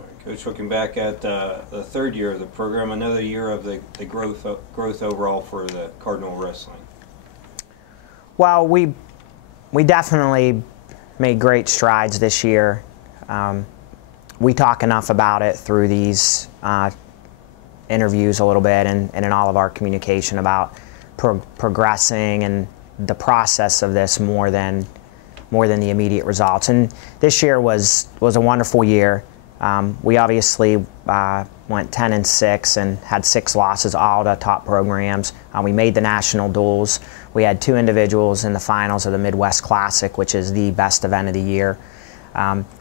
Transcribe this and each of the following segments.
right, Coach, looking back at the third year of the program, another year of the growth overall for the Cardinal Wrestling. Well, we definitely made great strides this year. We talk enough about it through these interviews a little bit and in all of our communication about progressing and the process of this more than the immediate results. And this year was a wonderful year. We obviously went 10-6 and had 6 losses, all to top programs. We made the national duels. We had 2 individuals in the finals of the Midwest Classic, which is the best event of the year.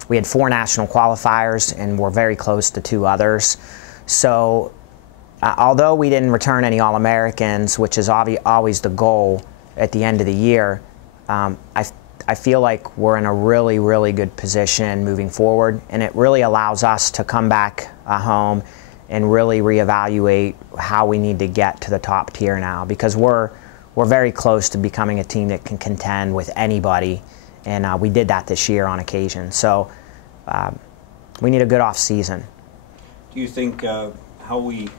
We had 4 national qualifiers, and we're very close to 2 others. So although we didn't return any All-Americans, which is always the goal at the end of the year, I feel like we're in a really, really good position moving forward, and it really allows us to come back home and really reevaluate how we need to get to the top tier now, because we're very close to becoming a team that can contend with anybody, and we did that this year on occasion. So we need a good off season. Do you think how we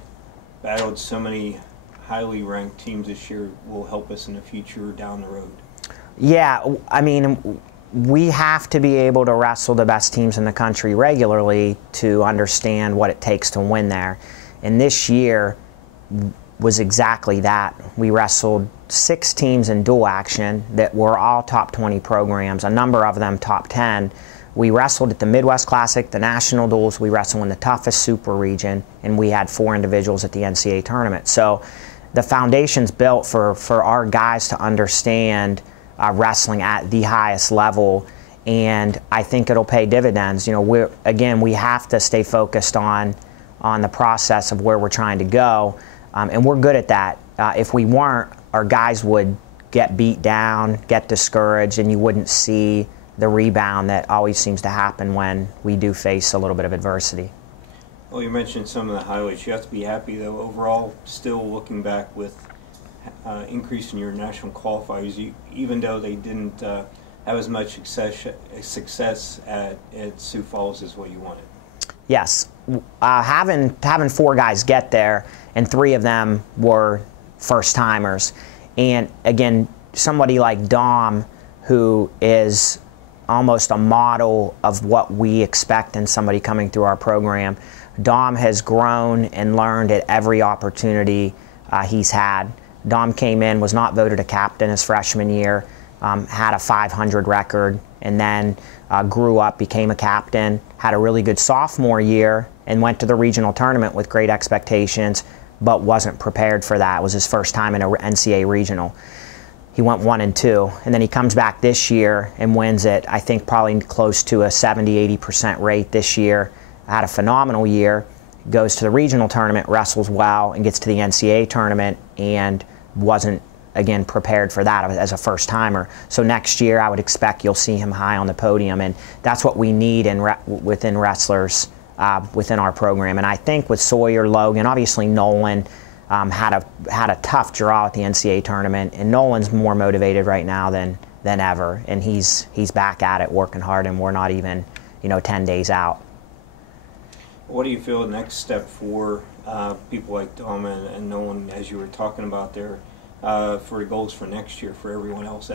battled so many highly ranked teams this year will help us in the future down the road? Yeah, I mean, we have to be able to wrestle the best teams in the country regularly to understand what it takes to win there. And this year was exactly that. We wrestled 6 teams in dual action that were all top 20 programs, a number of them top 10. We wrestled at the Midwest Classic, the national duels. We wrestled in the toughest super region, and we had 4 individuals at the NCAA tournament. So the foundation's built for our guys to understand wrestling at the highest level, and I think it'll pay dividends. You know, we have to stay focused on the process of where we're trying to go, and we're good at that. If we weren't, our guys would get beat down, get discouraged, and you wouldn't see the rebound that always seems to happen when we do face a little bit of adversity. Well, you mentioned some of the highlights. You have to be happy, though, overall, still looking back with increase in your national qualifiers, even though they didn't have as much success at Sioux Falls as what you wanted. Yes, having 4 guys get there, and 3 of them were first timers, and again, somebody like Dom, who is almost a model of what we expect in somebody coming through our program. Dom has grown and learned at every opportunity he's had. Dom came in, was not voted a captain his freshman year, had a 500 record, and then grew up, became a captain, had a really good sophomore year, and went to the regional tournament with great expectations, but wasn't prepared for that. It was his first time in an NCAA regional. He went 1-2, and then he comes back this year and wins it, I think probably close to a 70-80% rate this year. Had a phenomenal year. Goes to the regional tournament, wrestles well, and gets to the NCAA tournament, and wasn't, again, prepared for that as a first-timer. So next year I would expect you'll see him high on the podium, and that's what we need within wrestlers within our program. And I think with Sawyer, Logan, obviously Nolan had a tough draw at the NCAA tournament, and Nolan's more motivated right now than ever, and he's back at it working hard, and we're not even 10 days out. What do you feel the next step for people like Dom and Nolan, as you were talking about there, for the goals for next year for everyone else?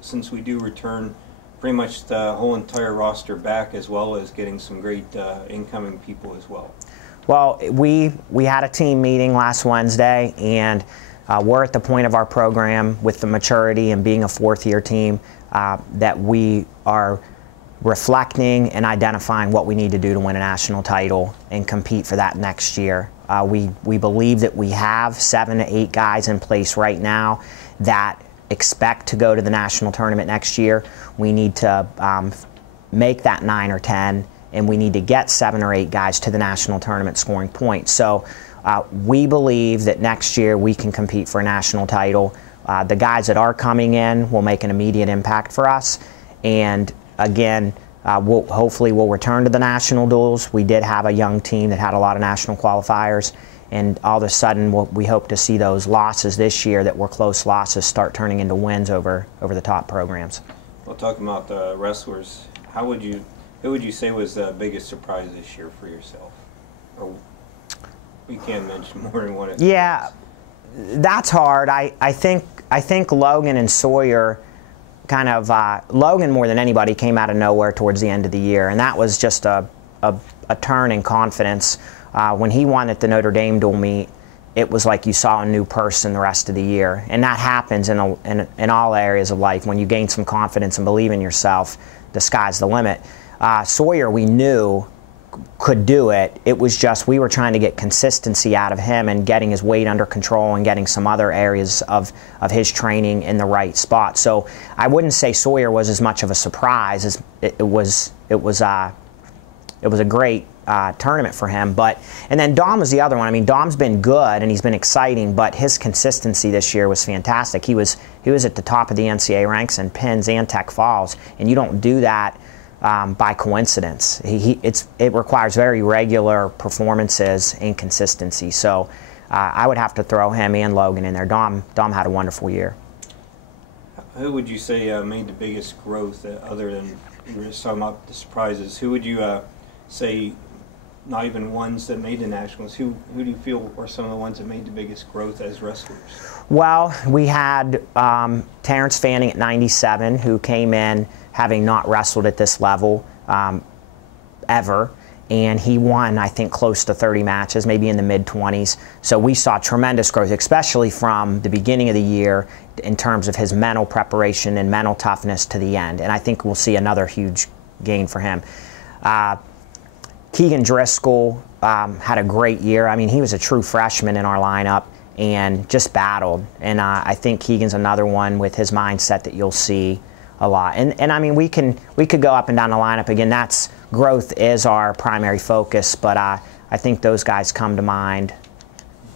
Since we do return pretty much the whole entire roster back, as well as getting some great incoming people as well. Well, we had a team meeting last Wednesday, and we're at the point of our program with the maturity and being a 4th-year team that we are reflecting and identifying what we need to do to win a national title and compete for that next year. We believe that we have 7 to 8 guys in place right now that expect to go to the national tournament next year. We need to make that 9 or 10, and we need to get 7 or 8 guys to the national tournament scoring points. So we believe that next year we can compete for a national title. The guys that are coming in will make an immediate impact for us, and again, hopefully we'll return to the national duels. We did have a young team that had a lot of national qualifiers, and all of a sudden we hope to see those losses this year that were close losses start turning into wins over the top programs. Well, talking about the wrestlers, how would you Who would you say was the biggest surprise this year for yourself? Or we can't mention more than one. Yeah, that's hard. I think Logan and Sawyer kind of Logan more than anybody came out of nowhere towards the end of the year, and that was just a turn in confidence. When he won at the Notre Dame dual meet, it was like you saw a new person the rest of the year, and that happens in all areas of life. When you gain some confidence and believe in yourself, the sky's the limit. Sawyer, we knew, could do it. It was just we were trying to get consistency out of him and getting his weight under control and getting some other areas of his training in the right spot. So I wouldn't say Sawyer was as much of a surprise as it was a great tournament for him. And then Dom was the other one. I mean, Dom's been good and he's been exciting, but his consistency this year was fantastic. He was at the top of the NCAA ranks in pins and tech falls, and you don't do that by coincidence. It requires very regular performances and consistency. So I would have to throw him and Logan in there. Dom had a wonderful year. Who would you say made the biggest growth, other than you were just talking about the surprises? Who would you say, not even ones that made the nationals, who do you feel are some of the ones that made the biggest growth as wrestlers? Well, we had Terrence Fanning at 97, who came in having not wrestled at this level ever, and he won, I think, close to 30 matches, maybe in the mid-20s. So we saw tremendous growth, especially from the beginning of the year in terms of his mental preparation and mental toughness to the end, and I think we'll see another huge gain for him. Keegan Driscoll had a great year. I mean, he was a true freshman in our lineup and just battled, and I think Keegan's another one with his mindset that you'll see a lot. And I mean, we could go up and down the lineup again. Growth is our primary focus, but I think those guys come to mind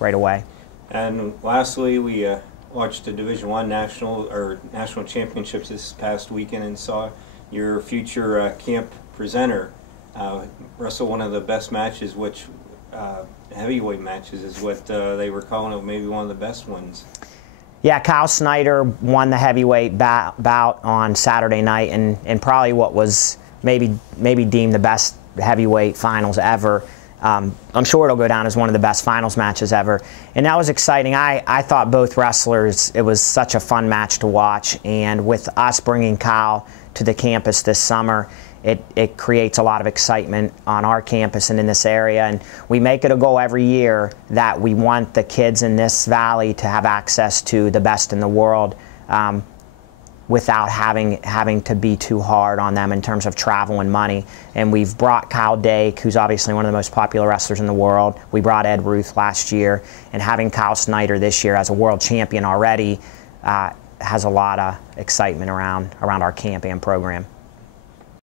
right away. And lastly, we watched the Division I national championships this past weekend and saw your future camp presenter wrestle one of the best matches, which heavyweight matches is what they were calling it, maybe one of the best ones. Yeah, Kyle Snyder won the heavyweight bout on Saturday night, and probably what was maybe deemed the best heavyweight finals ever. I'm sure it'll go down as one of the best finals matches ever. And that was exciting. I thought both wrestlers, it was such a fun match to watch, and with us bringing Kyle to the campus this summer, it creates a lot of excitement on our campus and in this area, and we make it a goal every year that we want the kids in this valley to have access to the best in the world without having to be too hard on them in terms of travel and money. And we've brought Kyle Dake, who's obviously one of the most popular wrestlers in the world. We brought Ed Ruth last year, and having Kyle Snyder this year as a world champion already has a lot of excitement around our camp and program.